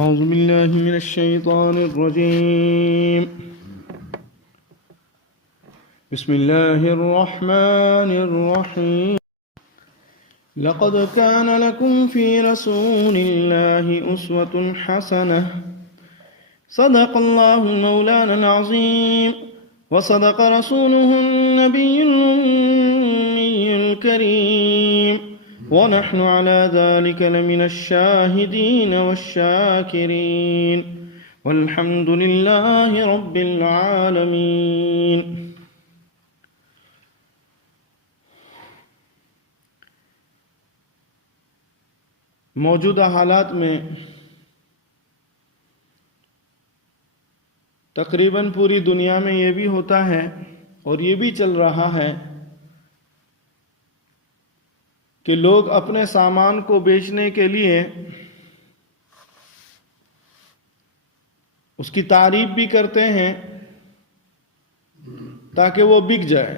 أعوذ بالله من الشيطان الرجيم. بسم الله الرحمن الرحيم. لقد كان لكم في رسول الله أسوة حسنة. صدق الله مولانا العظيم وصدق رسوله النبي الأمي الكريم ونحن على ذلك لمن الشاهدين والشاكرين والحمد لله رب العالمين. موجودہ حالات میں تقریباً پوری دنیا میں یہ بھی ہوتا ہے اور یہ بھی چل رہا ہے کہ لوگ اپنے سامان کو بیچنے کے لیے اس کی تعریف بھی کرتے ہیں تاکہ وہ بک جائے.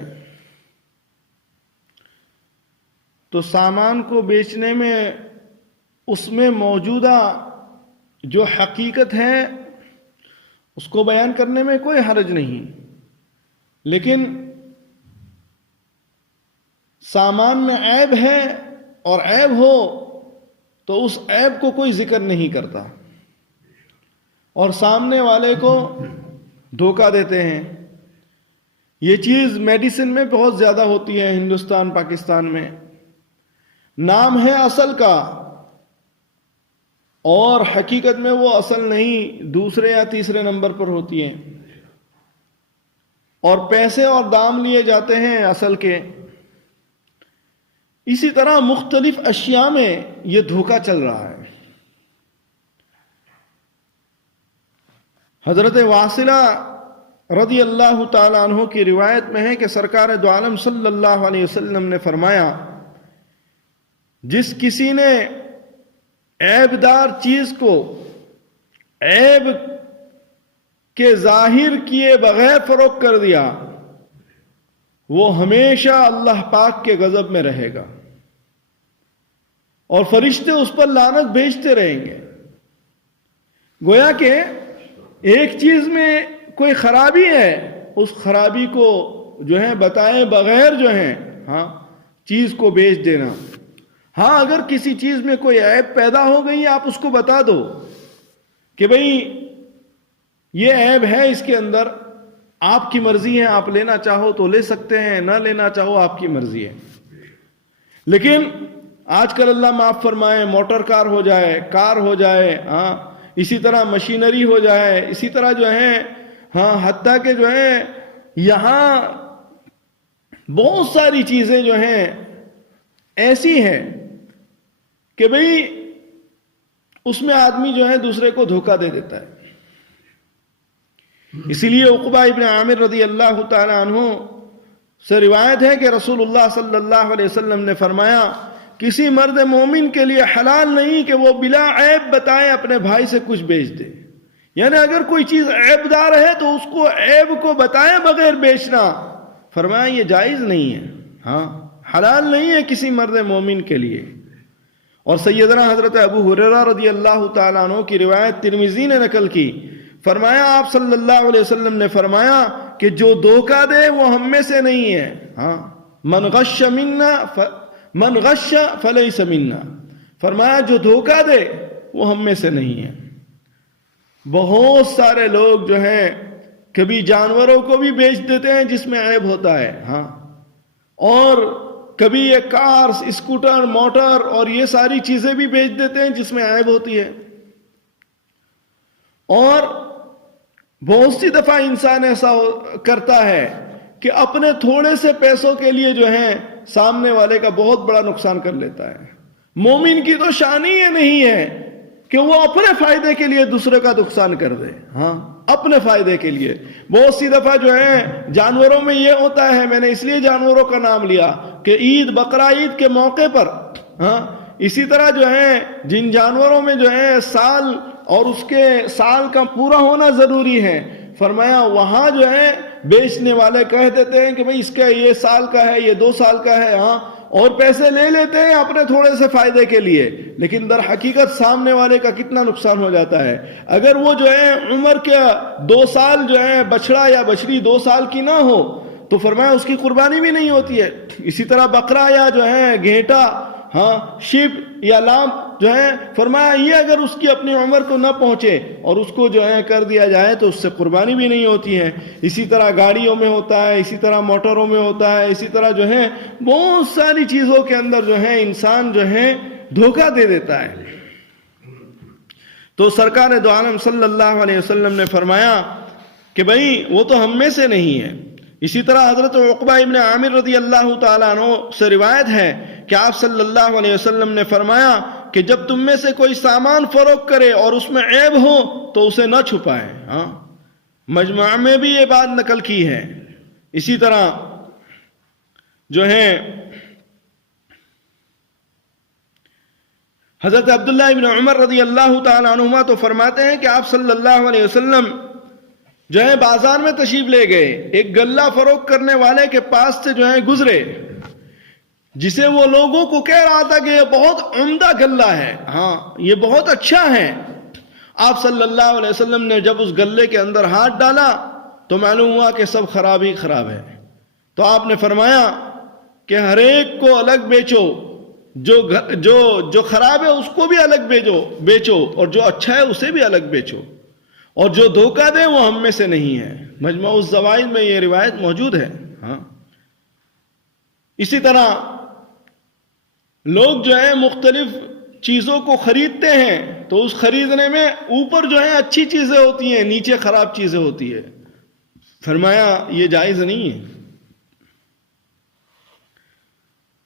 تو سامان کو بیچنے میں اس میں موجودہ جو حقیقت ہے اس کو بیان کرنے میں کوئی حرج نہیں، لیکن سامان میں عیب ہے اور عیب ہو تو اس عیب کو کوئی ذکر نہیں کرتا اور سامنے والے کو دھوکہ دیتے ہیں. یہ چیز میڈیسن میں بہت زیادہ ہوتی ہے ہندوستان پاکستان میں. نام ہے اصل کا اور حقیقت میں وہ اصل نہیں، دوسرے یا تیسرے نمبر پر ہوتی ہے اور پیسے اور دام لیے جاتے ہیں اصل کے. اسی طرح مختلف اشیاء میں یہ دھوکہ چل رہا ہے. حضرت واصلہ رضی اللہ تعالی عنہ کی روایت میں ہے کہ سرکار دو عالم صلی اللہ علیہ وسلم نے فرمایا، جس کسی نے عیب دار چیز کو عیب کے ظاہر کیے بغیر فروخت کر دیا وہ ہمیشہ اللہ پاک کے غضب میں رہے گا اور فرشتے اس پر لعنت بھیجتے رہیں گے. گویا کہ ایک چیز میں کوئی خرابی ہے، اس خرابی کو جو ہے بتائے بغیر جو ہے چیز کو بیچ دینا. ہاں اگر کسی چیز میں کوئی عیب پیدا ہو گئی آپ اس کو بتا دو کہ بھئی یہ عیب ہے اس کے اندر، آپ کی مرضی ہے، آپ لینا چاہو تو لے سکتے ہیں، نہ لینا چاہو آپ کی مرضی ہے. لیکن آج کل اللہ معاف فرمائے موٹر کار ہو جائے، کار ہو جائے، اسی طرح مشینری ہو جائے، اسی طرح جو ہے حتیٰ کہ جو ہے یہاں بہت ساری چیزیں جو ہیں ایسی ہیں کہ بھئی اس میں آدمی جو ہے دوسرے کو دھوکہ دے دیتا ہے. اسی لیے عقبہ ابن عامر رضی اللہ تعالی عنہ سے روایت ہے کہ رسول اللہ صلی اللہ علیہ وسلم نے فرمایا، کسی مرد مومن کے لیے حلال نہیں کہ وہ بلا عیب بتائے اپنے بھائی سے کچھ بیچ دے. یعنی اگر کوئی چیز عیب دار ہے تو اس کو عیب کو بتائے بغیر بیچنا، فرمایا یہ جائز نہیں ہے، حلال نہیں ہے کسی مرد مومن کے لیے. اور سیدنا حضرت ابو ہریرہ رضی اللہ تعالیٰ عنہ کی روایت ترمذی نے نقل کی، فرمایا آپ صلی اللہ علیہ وسلم نے فرمایا کہ جو دھوکہ دے وہ ہم میں سے نہیں ہے. من غش فلیس منا، فرمایا جو دھوکہ دے وہ ہم میں سے نہیں ہے. بہت سارے لوگ جو ہیں کبھی جانوروں کو بھی بیچ دیتے ہیں جس میں عیب ہوتا ہے، اور کبھی یہ کارز، اسکوٹر، موٹر اور یہ ساری چیزیں بھی بیچ دیتے ہیں جس میں عیب ہوتی ہے. اور بہت سی دفعہ انسان ایسا کرتا ہے کہ اپنے تھوڑے سے پیسوں کے لیے جو ہے سامنے والے کا بہت بڑا نقصان کر لیتا ہے. مومن کی تو شان ہی یہ نہیں ہے کہ وہ اپنے فائدے کے لیے دوسرے کا نقصان کر دے، اپنے فائدے کے لیے. بہت سی دفعہ جو ہے جانوروں میں یہ ہوتا ہے، میں نے اس لیے جانوروں کا نام لیا کہ عید بقرہ عید کے موقع پر اسی طرح جو ہے جن جانوروں میں جو ہے سال اور اس کے سال کا پورا ہونا ضروری ہے، فرمایا وہاں جو ہے بیچنے والے کہہ دیتے ہیں کہ بھئی اس کا یہ سال کا ہے، یہ 2 سال کا ہے، اور پیسے لے لیتے ہیں اپنے تھوڑے سے فائدے کے لیے، لیکن در حقیقت سامنے والے کا کتنا نقصان ہو جاتا ہے۔ اگر وہ جو ہے عمر کے 2 سال جو ہے بچڑا یا بچڑی 2 سال کی نہ ہو تو فرمایا اس کی قربانی بھی نہیں ہوتی ہے۔ اسی طرح بکرا یا جو ہے گھیٹا، شیپ یا لام جو ہے فرمایا یہ اگر اس کی اپنی عمر کو نہ پہنچے اور اس کو جو ہے کر دیا جائے تو اس سے قربانی بھی نہیں ہوتی ہے۔ اسی طرح گاڑیوں میں ہوتا ہے، اسی طرح موٹروں میں ہوتا ہے، اسی طرح جو ہے بہت ساری چیزوں کے اندر جو ہے انسان جو ہے دھوکہ دے دیتا ہے۔ تو سرکار دو عالم صلی اللہ علیہ وسلم نے فرمایا کہ بھائی وہ تو ہم میں سے نہیں ہے۔ اسی طرح حضرت عقبہ ابن عامر رضی اللہ تعالیٰ عنہ سے روایت ہے کہ آپ صلی اللہ علیہ وسلم نے فرمایا کہ جب تم میں سے کوئی سامان فروخت کرے اور اس میں عیب ہو تو اسے نہ چھپائے۔ مجموعہ میں بھی یہ بات نقل کی ہے۔ اسی طرح جو ہے حضرت عبداللہ ابن عمر رضی اللہ تعالیٰ عنہما تو فرماتے ہیں کہ آپ صلی اللہ علیہ وسلم جو ہے بازار میں تشریف لے گئے، ایک غلہ فروخت کرنے والے کے پاس سے جو ہے گزرے، جسے وہ لوگوں کو کہہ رہا تھا کہ یہ بہت عمدہ غلہ ہے، یہ بہت اچھا ہے۔ آپ صلی اللہ علیہ وسلم نے جب اس غلے کے اندر ہاتھ ڈالا تو معلوم ہوا کہ سب خراب ہی خراب ہے۔ تو آپ نے فرمایا کہ ہر ایک کو الگ بیچو، جو خراب ہے اس کو بھی الگ بیچو اور جو اچھا ہے اسے بھی الگ بیچو، اور جو دھوکہ دے وہ ہم میں سے نہیں ہے۔ مجموع الزوائد میں یہ روایت موجود ہے۔ اسی طرح لوگ جو ہے مختلف چیزوں کو خریدتے ہیں تو اس خریدنے میں اوپر جو ہے اچھی چیزیں ہوتی ہیں، نیچے خراب چیزیں ہوتی ہے۔ فرمایا یہ جائز نہیں ہے۔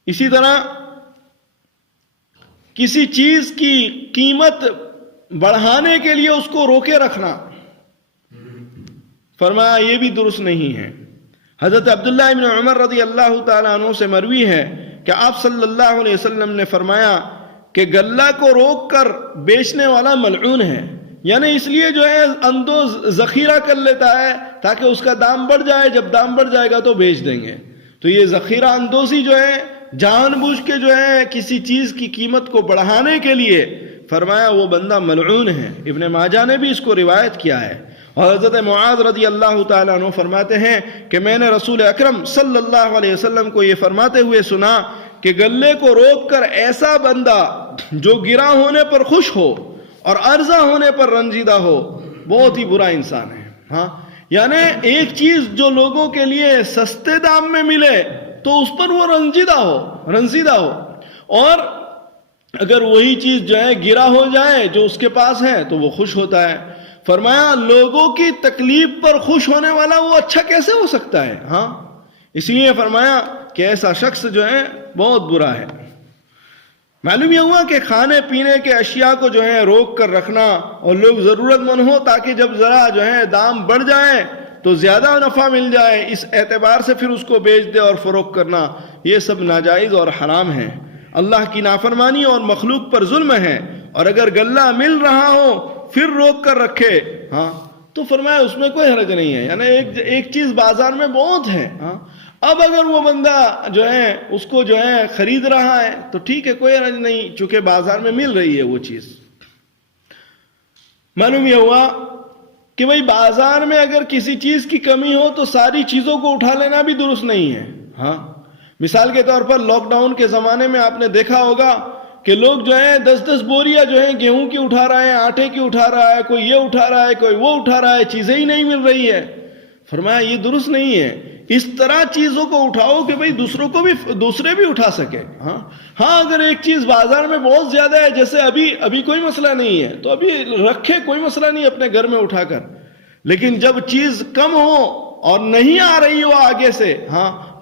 اسی طرح کسی چیز کی قیمت بڑھانے کے لیے اس کو روکے رکھنا، فرمایا یہ بھی درست نہیں ہے۔ حضرت عبداللہ ابن عمر رضی اللہ تعالیٰ عنہ سے مروی ہے کہ آپ صلی اللہ علیہ وسلم نے فرمایا کہ غلہ کو روک کر بیچنے والا ملعون ہے، یعنی اس لیے جو ہے اندوز ذخیرہ کر لیتا ہے تاکہ اس کا دام بڑھ جائے، جب دام بڑھ جائے گا تو بیچ دیں گے۔ تو یہ ذخیرہ اندوزی جو ہے جان بوجھ کے جو ہے کسی چیز کی قیمت کو بڑھانے کے لیے، فرمایا وہ بندہ ملعون ہے۔ ابن ماجہ نے بھی اس کو روایت کیا ہے۔ اور حضرت معاذ رضی اللہ تعالیٰ عنہ فرماتے ہیں کہ میں نے رسول اکرم صلی اللہ علیہ وسلم کو یہ فرماتے ہوئے سنا کہ غلے کو روک کر ایسا بندہ جو گرا ہونے پر خوش ہو اور عرضہ ہونے پر رنجیدہ ہو بہت ہی برا انسان ہے۔ یعنی ایک چیز جو لوگوں کے لیے سستے دام میں ملے تو اس پر وہ رنجیدہ ہو، اور اگر وہی چیز جو ہے گرا ہو جائے جو اس کے پاس ہے تو وہ خوش ہوتا ہے۔ فرمایا لوگوں کی تکلیف پر خوش ہونے والا وہ اچھا کیسے ہو سکتا ہے؟ اس لیے فرمایا کہ ایسا شخص جو ہے بہت برا ہے۔ معلوم یہ ہوا کہ کھانے پینے کے اشیاء کو جو ہے روک کر رکھنا اور لوگ ضرورت مند ہو تاکہ جب ذرا جو ہے دام بڑھ جائے تو زیادہ نفع مل جائے، اس اعتبار سے پھر اس کو بیچ دے اور فروخت کرنا، یہ سب ناجائز اور حرام ہے، اللہ کی نافرمانی اور مخلوق پر ظلم ہے۔ اور اگر غلہ مل رہا ہو پھر روک کر رکھے تو فرمایا اس میں کوئی حرج نہیں ہے، یعنی ایک چیز بازار میں بہت ہے، اب اگر وہ بندہ جو ہے اس کو جو ہے خرید رہا ہے تو ٹھیک ہے، کوئی حرج نہیں، چونکہ بازار میں مل رہی ہے وہ چیز۔ معلوم یہ ہوا کہ بھئی بازار میں اگر کسی چیز کی کمی ہو تو ساری چیزوں کو اٹھا لینا بھی درست نہیں ہے۔ مثال کے طور پر لاک ڈاؤن کے زمانے میں آپ نے دیکھا ہوگا کہ لوگ جو ہیں 10-10 بوریاں جو ہیں گیہوں کی اٹھا رہے ہیں، آٹے کی اٹھا رہا ہے، کوئی یہ اٹھا رہا ہے، کوئی وہ اٹھا رہا ہے، چیزیں ہی نہیں مل رہی ہے۔ فرمایا یہ درست نہیں ہے، اس طرح چیزوں کو اٹھاؤ کہ بھئی دوسرے بھی اٹھا سکے۔ اگر ایک چیز بازار میں بہت زیادہ ہے، جیسے ابھی کوئی مسئلہ نہیں ہے تو ابھی رکھے، کوئی مسئلہ نہیں اپنے گھر میں اٹھا کر، لیکن جب چیز کم ہو اور نہیں آ رہی ہو آگے سے،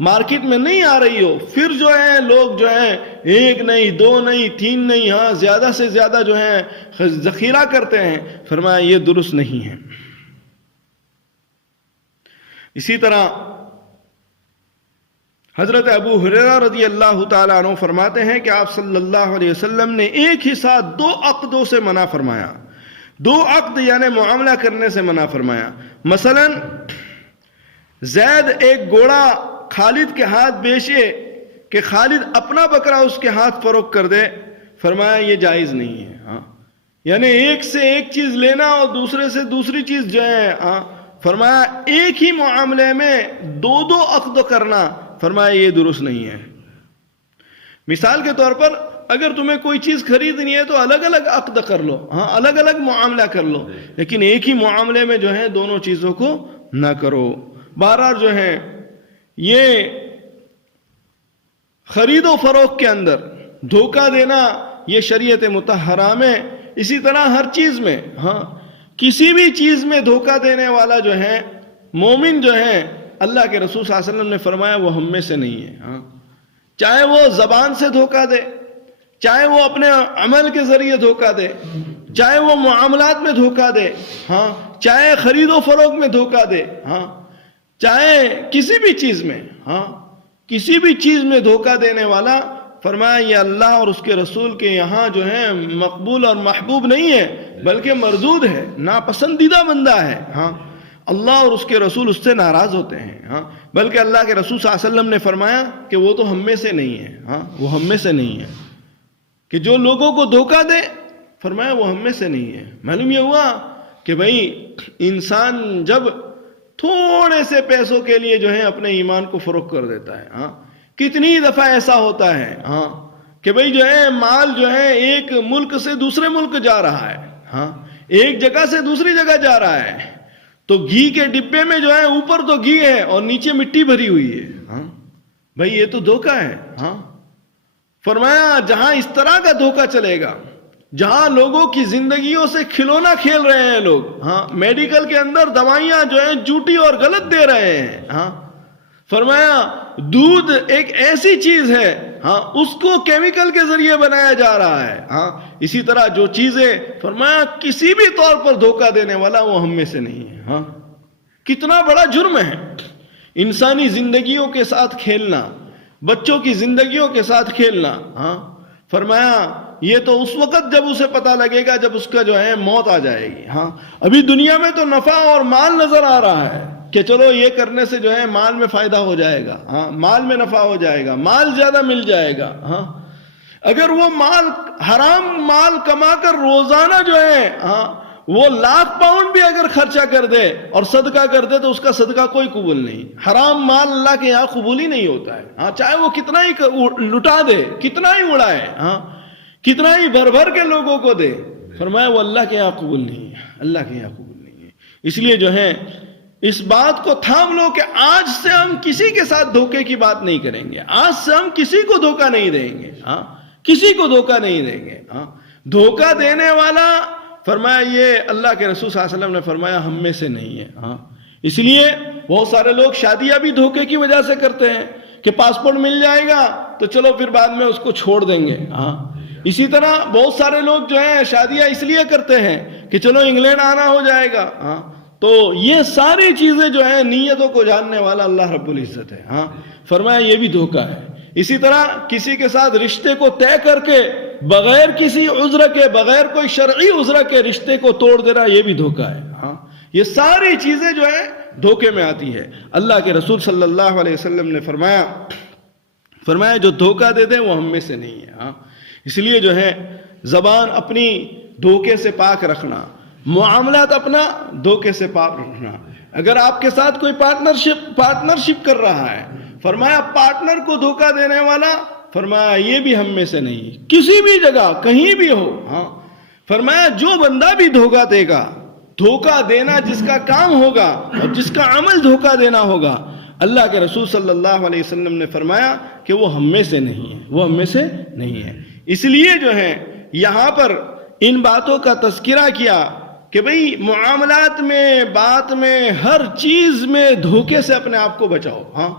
مارکیٹ میں نہیں آ رہی ہو، پھر جو ہے لوگ جو ہیں 1 نہیں 2 نہیں 3 نہیں زیادہ سے زیادہ جو ہے ذخیرہ کرتے ہیں۔ فرمایا یہ درست نہیں ہے۔ اسی طرح حضرت ابو ہریرہ رضی اللہ تعالیٰ عنہ فرماتے ہیں کہ آپ صلی اللہ علیہ وسلم نے ایک ہی ساتھ 2 عقدوں سے منع فرمایا۔ 2 عقد یعنی معاملہ کرنے سے منع فرمایا۔ مثلا زید ایک گھوڑا خالد کے ہاتھ بیچے کہ خالد اپنا بکرا اس کے ہاتھ فروخت کر دے، فرمایا یہ جائز نہیں ہے. ہاں یعنی ایک سے ایک چیز لینا اور دوسرے سے دوسری چیز جو ہے، فرمایا ایک ہی معاملے میں دو دو عقد کرنا، فرمایا یہ درست نہیں ہے. مثال کے طور پر اگر تمہیں کوئی چیز خریدنی ہے تو الگ الگ عقد کر لو، ہاں الگ الگ معاملہ کر لو، لیکن ایک ہی معاملے میں جو ہے دونوں چیزوں کو نہ کرو. بہرحال جو ہے یہ خرید و فروخت کے اندر دھوکہ دینا یہ شریعت مطہرہ میں، اسی طرح ہر چیز میں، ہاں کسی بھی چیز میں دھوکہ دینے والا جو ہے مومن جو ہے، اللہ کے رسول صلی اللہ علیہ وسلم نے فرمایا وہ ہم میں سے نہیں ہے. ہاں چاہے وہ زبان سے دھوکہ دے، چاہے وہ اپنے عمل کے ذریعے دھوکہ دے، چاہے وہ معاملات میں دھوکہ دے، ہاں چاہے خرید و فروخت میں دھوکہ دے، ہاں چاہے کسی بھی چیز میں، ہاں کسی بھی چیز میں دھوکہ دینے والا، فرمایا یہ اللہ اور اس کے رسول کے یہاں جو ہے مقبول اور محبوب نہیں ہے، بلکہ مردود ہے، ناپسندیدہ بندہ ہے. ہاں اللہ اور اس کے رسول اس سے ناراض ہوتے ہیں. ہاں بلکہ اللہ کے رسول صلی اللہ علیہ وسلم نے فرمایا کہ وہ تو ہم میں سے نہیں ہے. ہاں وہ ہم میں سے نہیں ہے، کہ جو لوگوں کو دھوکہ دے، فرمایا وہ ہم میں سے نہیں ہے. معلوم یہ ہوا کہ بھائی انسان جب تھوڑے سے پیسوں کے لیے جو ہے اپنے ایمان کو فروخت کر دیتا ہے. ہاں کتنی دفعہ ایسا ہوتا ہے، ہاں کہ بھئی جو ہے مال جو ہے ایک ملک سے دوسرے ملک جا رہا ہے، ہاں ایک جگہ سے دوسری جگہ جا رہا ہے، تو گھی کے ڈبے میں جو ہے اوپر تو گھی ہے اور نیچے مٹی بھری ہوئی ہے. ہاں بھئی یہ تو دھوکہ ہے. ہاں فرمایا جہاں اس طرح کا دھوکہ چلے گا، جہاں لوگوں کی زندگیوں سے کھلونا کھیل رہے ہیں لوگ، ہاں میڈیکل کے اندر دوائیاں جو ہیں جھوٹی اور غلط دے رہے ہیں. ہاں فرمایا دودھ ایک ایسی چیز ہے، ہاں اس کو کیمیکل کے ذریعے بنایا جا رہا ہے. ہاں اسی طرح جو چیزیں، فرمایا کسی بھی طور پر دھوکہ دینے والا وہ ہم میں سے نہیں ہے. ہاں کتنا بڑا جرم ہے انسانی زندگیوں کے ساتھ کھیلنا، بچوں کی زندگیوں کے ساتھ کھیلنا. ہاں فرمایا یہ تو اس وقت جب اسے پتہ لگے گا جب اس کا جو ہے موت آ جائے گی. ہاں ابھی دنیا میں تو نفع اور مال نظر آ رہا ہے کہ چلو یہ کرنے سے جو ہے مال میں فائدہ ہو جائے گا، ہاں مال میں نفع ہو جائے گا، مال زیادہ مل جائے گا. ہاں اگر وہ مال حرام مال کما کر روزانہ جو ہے، ہاں وہ 1,00,000 پاؤنڈ بھی اگر خرچہ کر دے اور صدقہ کر دے تو اس کا صدقہ کوئی قبول نہیں. حرام مال اللہ کے یہاں قبول ہی نہیں ہوتا ہے. ہاں چاہے وہ کتنا ہی لٹا دے، کتنا ہی اڑائے، ہاں کتنا ہی بھر بھر کے لوگوں کو دے، فرمایا وہ اللہ کے یہاں قبول نہیں ہے، اللہ کے یہاں قبول نہیں ہے. اس لیے جو ہے اس بات کو تھام لو کہ آج سے ہم کسی کے ساتھ دھوکے کی بات نہیں کریں گے، آج سے ہم کسی کو دھوکہ نہیں دیں گے. ہاں کسی کو دھوکہ نہیں دیں گے. ہاں دھوکہ دینے والا، فرمایا یہ اللہ کے رسول صلی اللہ علیہ وسلم نے فرمایا ہم میں سے نہیں ہے. ہاں اس لیے بہت سارے لوگ شادیاں بھی دھوکے کی وجہ سے کرتے ہیں کہ پاسپورٹ مل جائے گا تو چلو پھر بعد میں اس کو چھوڑ دیں گے. ہاں اسی طرح بہت سارے لوگ جو ہیں شادیاں اس لیے کرتے ہیں کہ چلو انگلینڈ آنا ہو جائے گا. ہاں تو یہ ساری چیزیں جو ہیں نیتوں کو جاننے والا اللہ رب العزت ہے. ہاں فرمایا یہ بھی دھوکہ ہے. اسی طرح کسی کے ساتھ رشتے کو طے کر کے بغیر کسی عذر کے، بغیر کوئی شرعی عذر کے رشتے کو توڑ دینا یہ بھی دھوکہ ہے. ہاں یہ ساری چیزیں جو ہیں دھوکے میں آتی ہے. اللہ کے رسول صلی اللہ علیہ وسلم نے فرمایا جو دھوکہ دے دیں وہ ہم میں سے نہیں ہے. ہاں اس لیے جو ہے زبان اپنی دھوکے سے پاک رکھنا، معاملات اپنا دھوکے سے پاک رکھنا. اگر آپ کے ساتھ کوئی پارٹنرشپ کر رہا ہے، فرمایا پارٹنر کو دھوکہ دینے والا، فرمایا یہ بھی ہم میں سے نہیں، کسی بھی جگہ کہیں بھی ہو. ہاں فرمایا جو بندہ بھی دھوکہ دے گا، دھوکہ دینا جس کا کام ہوگا اور جس کا عمل دھوکہ دینا ہوگا، اللہ کے رسول صلی اللہ علیہ وسلم نے فرمایا کہ وہ ہم میں سے نہیں ہے، وہ ہم میں سے نہیں ہے. اس لیے جو ہے یہاں پر ان باتوں کا تذکرہ کیا کہ بھئی معاملات میں، بات میں، ہر چیز میں دھوکے سے اپنے آپ کو بچاؤ. ہاں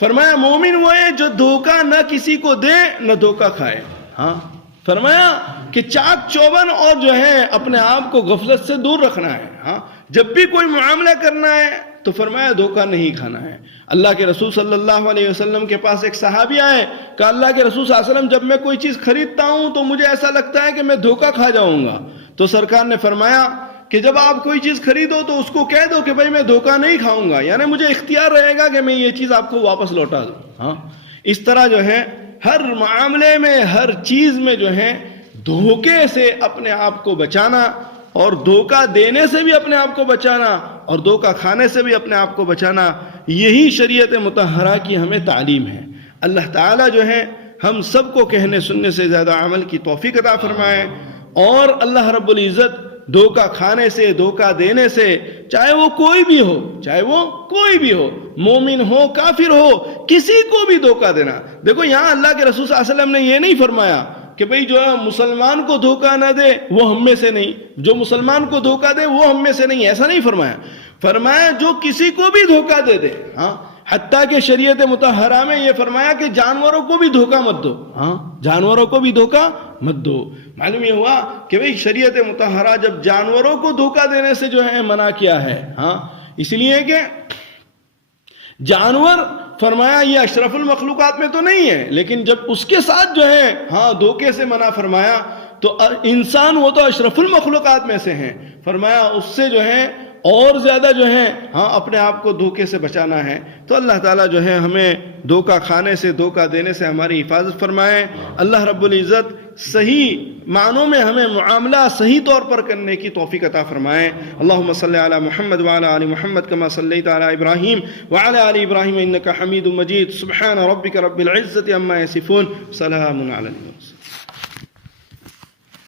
فرمایا مومن وہ ہے جو دھوکہ نہ کسی کو دے نہ دھوکہ کھائے. ہاں فرمایا کہ چاک چوبن اور جو ہے اپنے آپ کو غفلت سے دور رکھنا ہے. ہاں جب بھی کوئی معاملہ کرنا ہے تو فرمایا دھوکہ نہیں کھانا ہے. اللہ کے رسول صلی اللہ علیہ وسلم کے پاس ایک صحابی آئے کہ اللہ کے رسول صلی اللہ علیہ وسلم جب میں کوئی چیز خریدتا ہوں تو مجھے ایسا لگتا ہے کہ میں دھوکہ کھا جاؤں گا. تو سرکار نے فرمایا کہ جب آپ کوئی چیز خریدو تو اس کو کہہ دو کہ بھائی میں دھوکہ نہیں کھاؤں گا، یعنی مجھے اختیار رہے گا کہ میں یہ چیز آپ کو واپس لوٹا دوں. ہاں اس طرح جو ہے ہر معاملے میں، ہر چیز میں جو ہے دھوکے سے اپنے آپ کو بچانا، اور دھوکہ دینے سے بھی اپنے آپ کو بچانا، اور دھوکہ کھانے سے بھی اپنے آپ کو بچانا، یہی شریعت مطہرہ کی ہمیں تعلیم ہے۔ اللہ تعالیٰ جو ہے ہم سب کو کہنے سننے سے زیادہ عمل کی توفیق عطا فرمائے، اور اللہ رب العزت دھوکہ کھانے سے، دھوکہ دینے سے، چاہے وہ کوئی بھی ہو، چاہے وہ کوئی بھی ہو، مومن ہو کافر ہو، کسی کو بھی دھوکہ دینا۔ دیکھو یہاں اللہ کے رسول صلی اللہ علیہ وسلم نے یہ نہیں فرمایا کہ بھئی جو مسلمان کو دھوکہ نہ دے وہ ہم میں سے نہیں، جو مسلمان کو دھوکہ دے وہ ہم میں سے نہیں، ایسا نہیں فرمایا۔ فرمایا جو کسی کو بھی دھوکہ دے دے، ہاں، حتیٰ کہ شریعت مطہرہ میں یہ فرمایا کہ جانوروں کو بھی دھوکہ مت دو، ہاں، جانوروں کو بھی دھوکہ مت دو۔ معلوم یہ ہوا کہ بھئی شریعت مطہرہ جب جانوروں کو دھوکہ دینے سے جو ہے منع کیا ہے، ہاں، اس لیے کہ جانور فرمایا یہ اشرف المخلوقات میں تو نہیں ہے، لیکن جب اس کے ساتھ جو ہے ہاں دھوکے سے منع فرمایا تو انسان وہ تو اشرف المخلوقات میں سے ہیں، فرمایا اس سے جو ہے اور زیادہ جو ہے ہاں اپنے آپ کو دھوکے سے بچانا ہے۔ تو اللہ تعالیٰ جو ہے ہمیں دھوکہ کھانے سے، دھوکہ دینے سے ہماری حفاظت فرمائے۔ اللہ رب العزت صحیح معنوں میں ہمیں معاملہ صحیح طور پر کرنے کی توفیق عطا فرمائے۔ اللہم صلی علی محمد وعلی آل محمد کما صلیت علی ابراہیم وعلی آل ابراہیم انک حمید مجید۔ سبحان ربک رب العزت عما یصفون، سلام علی المرسلین۔